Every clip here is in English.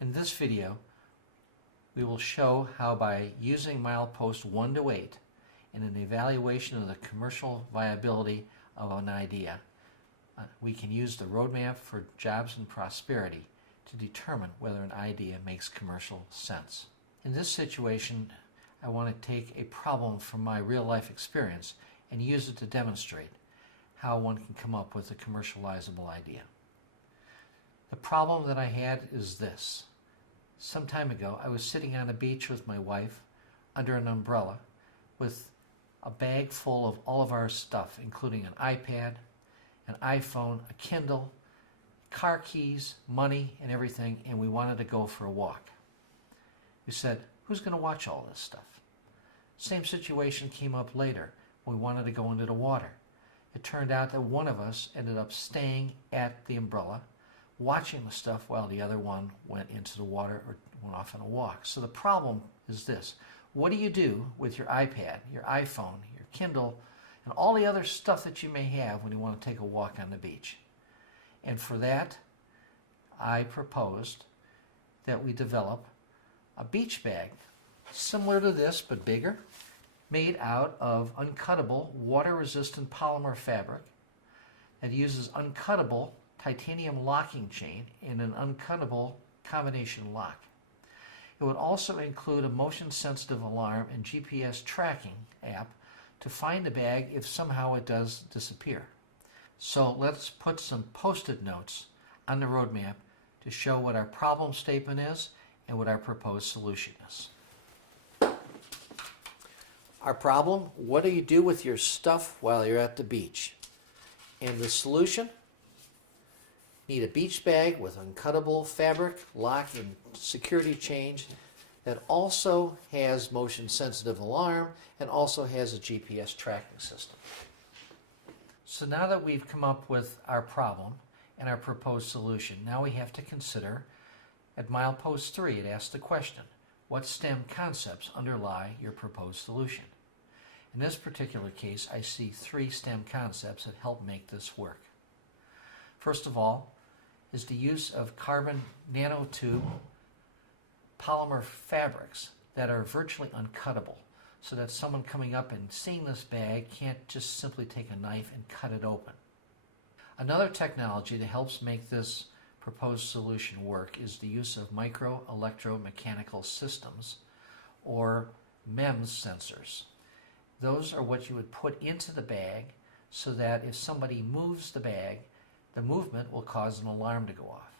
In this video, we will show how by using Milepost 1 to 8 in an evaluation of the commercial viability of an idea, we can use the roadmap for jobs and prosperity to determine whether an idea makes commercial sense. In this situation, I want to take a problem from my real-life experience and use it to demonstrate how one can come up with a commercializable idea. The problem that I had is this. Some time ago, I was sitting on a beach with my wife under an umbrella with a bag full of all of our stuff, including an iPad, an iPhone, a Kindle, car keys, money, and everything, and we wanted to go for a walk. We said, who's going to watch all this stuff? Same situation came up later. We wanted to go into the water. It turned out that one of us ended up staying at the umbrella, watching the stuff while the other one went into the water or went off on a walk. So the problem is this. What do you do with your iPad, your iPhone, your Kindle, and all the other stuff that you may have when you want to take a walk on the beach? And for that, I proposed that we develop a beach bag similar to this but bigger, made out of uncuttable water-resistant polymer fabric that uses uncuttable titanium locking chain in an uncuttable combination lock. It would also include a motion-sensitive alarm and GPS tracking app to find the bag if somehow it does disappear. So let's put some post-it notes on the roadmap to show what our problem statement is and what our proposed solution is. Our problem, what do you do with your stuff while you're at the beach? And the solution? Need a beach bag with uncuttable fabric, lock, and security chain that also has motion-sensitive alarm and also has a GPS tracking system. So now that we've come up with our problem and our proposed solution, now we have to consider, at Milepost 3, it asks the question, what STEM concepts underlie your proposed solution? In this particular case, I see 3 STEM concepts that help make this work. First of all, is the use of carbon nanotube polymer fabrics that are virtually uncuttable, so that someone coming up and seeing this bag can't just simply take a knife and cut it open. Another technology that helps make this proposed solution work is the use of micro-electromechanical systems, or MEMS sensors. Those are what you would put into the bag so that if somebody moves the bag, the movement will cause an alarm to go off.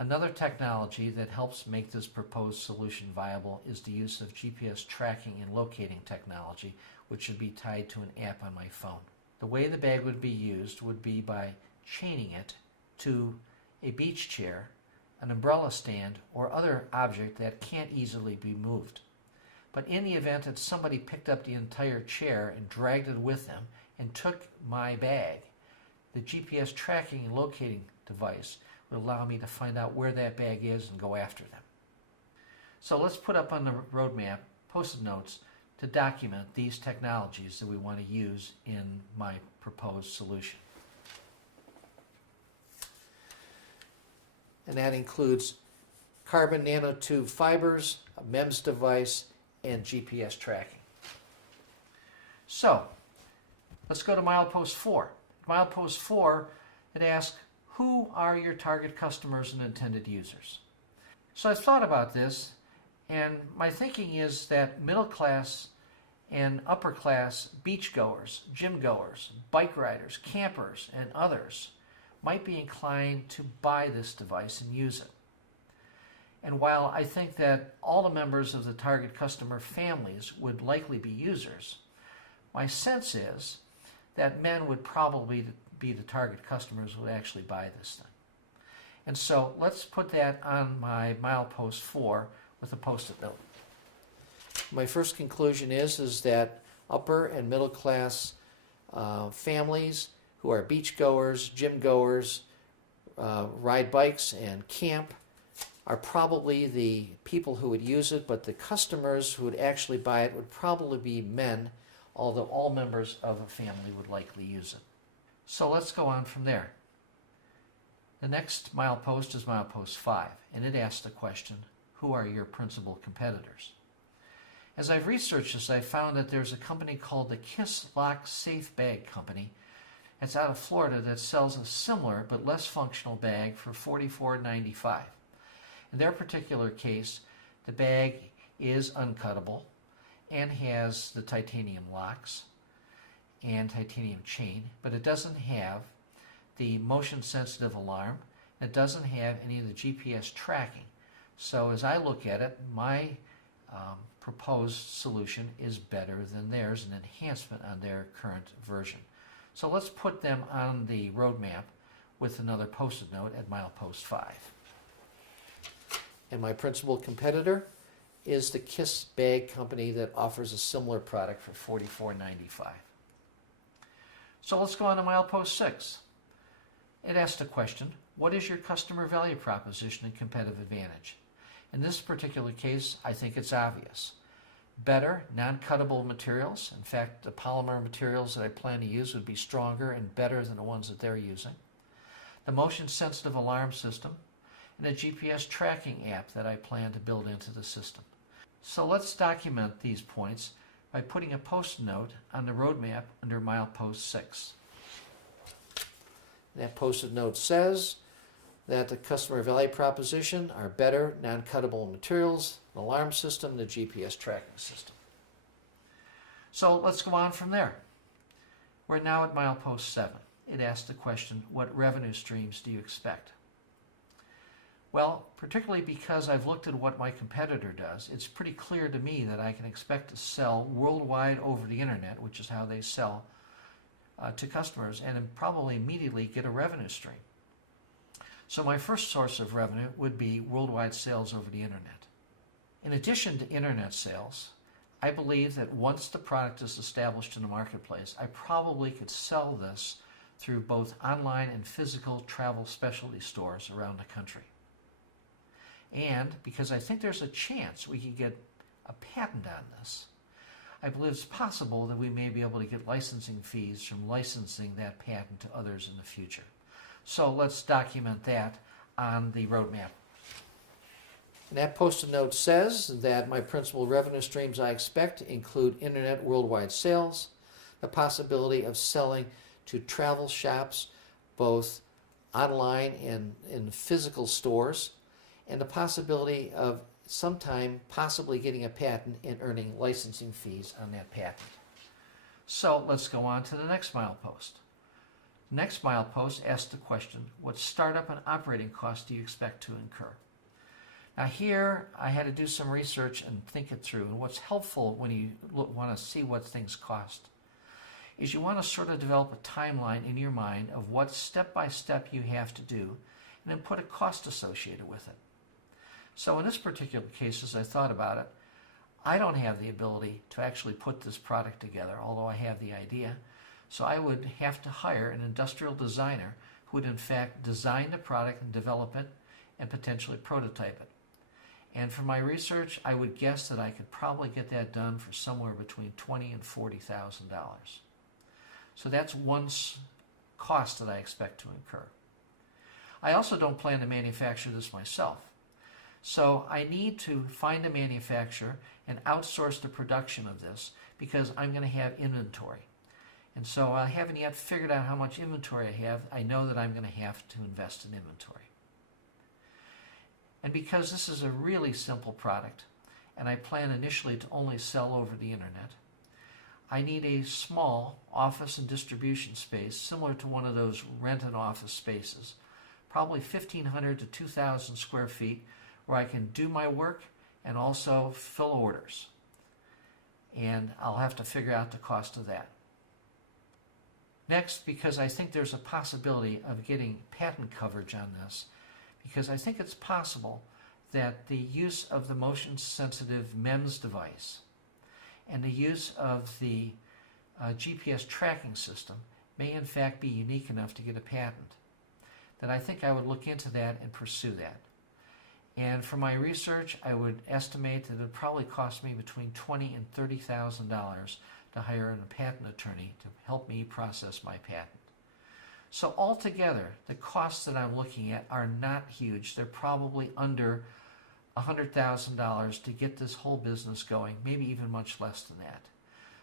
Another technology that helps make this proposed solution viable is the use of GPS tracking and locating technology, which should be tied to an app on my phone. The way the bag would be used would be by chaining it to a beach chair, an umbrella stand, or other object that can't easily be moved. But in the event that somebody picked up the entire chair and dragged it with them and took my bag, the GPS tracking and locating device would allow me to find out where that bag is and go after them. So let's put up on the roadmap post-it notes to document these technologies that we want to use in my proposed solution. And that includes carbon nanotube fibers, a MEMS device, and GPS tracking. So, let's go to Milepost 4. Milepost 4, it asks, who are your target customers and intended users? So I've thought about this, and my thinking is that middle class and upper class beachgoers, gym goers, bike riders, campers, and others might be inclined to buy this device and use it. And while I think that all the members of the target customer families would likely be users, my sense is that men would probably be the target customers who would actually buy this thing. And so let's put that on my Milepost 4 with a post-it note. My first conclusion is that upper and middle class families who are beachgoers, gym goers, ride bikes, and camp are probably the people who would use it, but the customers who would actually buy it would probably be men, although all members of a family would likely use it. So let's go on from there. The next milepost is Milepost 5, and it asks the question, who are your principal competitors? As I've researched this, I've found that there's a company called the Kiss Lock Safe Bag Company. It's out of Florida that sells a similar but less functional bag for $44.95. In their particular case, the bag is uncuttable and has the titanium locks and titanium chain, but it doesn't have the motion sensitive alarm. It doesn't have any of the GPS tracking. So as I look at it, my proposed solution is better than theirs, an enhancement on their current version. So let's put them on the roadmap with another post-it note at Milepost 5. And my principal competitor is the Kiss Bag Company that offers a similar product for $44.95. So let's go on to Milepost 6. It asks the question, what is your customer value proposition and competitive advantage? In this particular case, I think it's obvious. Better, non-cuttable materials. In fact, the polymer materials that I plan to use would be stronger and better than the ones that they're using. The motion-sensitive alarm system, and a GPS tracking app that I plan to build into the system. So let's document these points by putting a post-it note on the roadmap under Milepost 6. That post-it note says that the customer value proposition are better, non-cuttable materials, an alarm system, and the GPS tracking system. So let's go on from there. We're now at Milepost 7. It asks the question, what revenue streams do you expect? Well, particularly because I've looked at what my competitor does, it's pretty clear to me that I can expect to sell worldwide over the internet, which is how they sell to customers, and probably immediately get a revenue stream. So my first source of revenue would be worldwide sales over the internet. In addition to internet sales, I believe that once the product is established in the marketplace, I probably could sell this through both online and physical travel specialty stores around the country. And because I think there's a chance we could get a patent on this, I believe it's possible that we may be able to get licensing fees from licensing that patent to others in the future. So let's document that on the roadmap. And that post-it note says that my principal revenue streams I expect include internet worldwide sales, the possibility of selling to travel shops, both online and in physical stores, and the possibility of sometime possibly getting a patent and earning licensing fees on that patent. So let's go on to the next milepost. Next milepost asks the question, what startup and operating costs do you expect to incur? Now here, I had to do some research and think it through. And what's helpful when you want to see what things cost is you want to sort of develop a timeline in your mind of what step-by-step you have to do, and then put a cost associated with it. So in this particular case, as I thought about it, I don't have the ability to actually put this product together, although I have the idea. So I would have to hire an industrial designer who would in fact design the product and develop it and potentially prototype it. And from my research, I would guess that I could probably get that done for somewhere between $20,000 and $40,000. So that's one cost that I expect to incur. I also don't plan to manufacture this myself. So I need to find a manufacturer and outsource the production of this because I'm going to have inventory. And so I haven't yet figured out how much inventory I have. I know that I'm going to have to invest in inventory. And because this is a really simple product, and I plan initially to only sell over the internet, I need a small office and distribution space similar to one of those rent and office spaces, probably 1,500 to 2,000 square feet, where I can do my work and also fill orders. And I'll have to figure out the cost of that. Next, because I think there's a possibility of getting patent coverage on this, because I think it's possible that the use of the motion-sensitive MEMS device and the use of the GPS tracking system may in fact be unique enough to get a patent, that I think I would look into that and pursue that. And for my research, I would estimate that it would probably cost me between $20,000 and $30,000 to hire a patent attorney to help me process my patent. So altogether, the costs that I'm looking at are not huge. They're probably under $100,000 to get this whole business going, maybe even much less than that.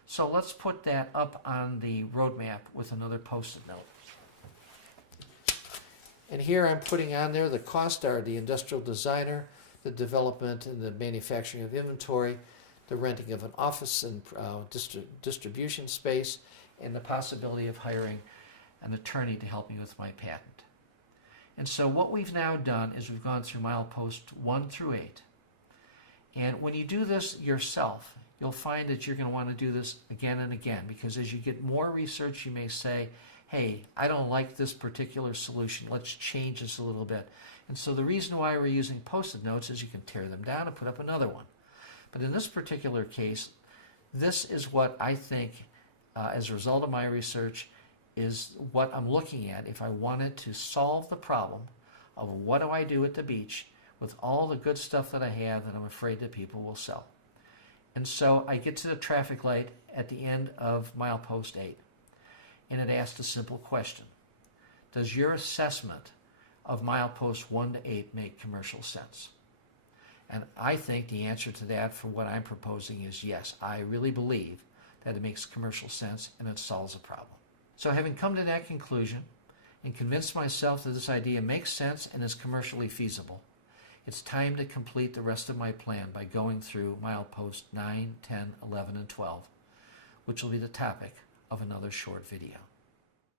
So let's put that up on the roadmap with another post-it note. And here I'm putting on there the costs are the industrial designer, the development and the manufacturing of inventory, the renting of an office and distribution space, and the possibility of hiring an attorney to help me with my patent. And so what we've now done is we've gone through Milepost 1 through 8. And when you do this yourself, you'll find that you're going to want to do this again and again, because as you get more research, you may say, hey, I don't like this particular solution. Let's change this a little bit. And so the reason why we're using post-it notes is you can tear them down and put up another one. But in this particular case, this is what I think, as a result of my research, is what I'm looking at if I wanted to solve the problem of what do I do at the beach with all the good stuff that I have that I'm afraid that people will sell. And so I get to the traffic light at the end of Milepost 8, and it asks a simple question. Does your assessment of Milepost 1 to 8 make commercial sense? And I think the answer to that for what I'm proposing is yes. I really believe that it makes commercial sense and it solves a problem. So having come to that conclusion and convinced myself that this idea makes sense and is commercially feasible, it's time to complete the rest of my plan by going through Milepost 9, 10, 11, and 12, which will be the topic of another short video.